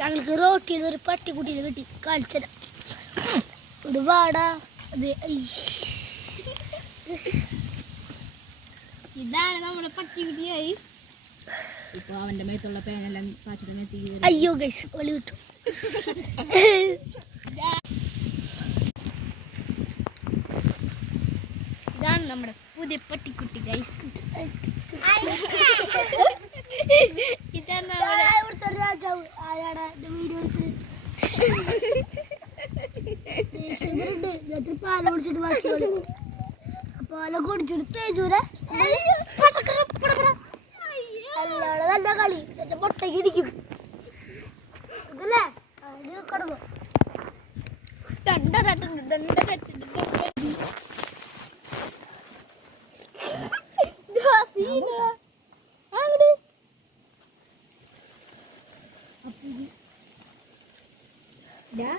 ഞങ്ങൾക്ക് റോട്ടിൽ നിന്ന് ഒരു പട്ടിക്കുട്ടീനെ കിട്ടി കാണിച്ചത് ഒരു വാടാ അത് ഇതാണ് നമ്മുടെ പട്ടിക്കുട്ടിയായി. ഇപ്പൊ അവന്റെ മേത്തുള്ള പേനെല്ലാം പാച്ചിയുടെ മേത്തി. അയ്യോ ഗൈസ് ഒളി വിട്ടു. ഇതാണ് നമ്മുടെ പുതിയ പട്ടിക്കുട്ടി ഗൈസ്. ഇതാണ് ഇവിടുത്തെ രാജാവ്. ആരാണ് വീഡിയോ എടുത്തത്? പാല കുടിച്ചിട്ട് ബാക്കിയോട് പാല കുടിച്ചിട്ട് തേജൂരെ അല്ലാതെ നല്ല കളി എന്റെ പൊട്ടയ്ക്ക് ഇടിക്കും ഇതല്ലേ കടന്നു. Yeah.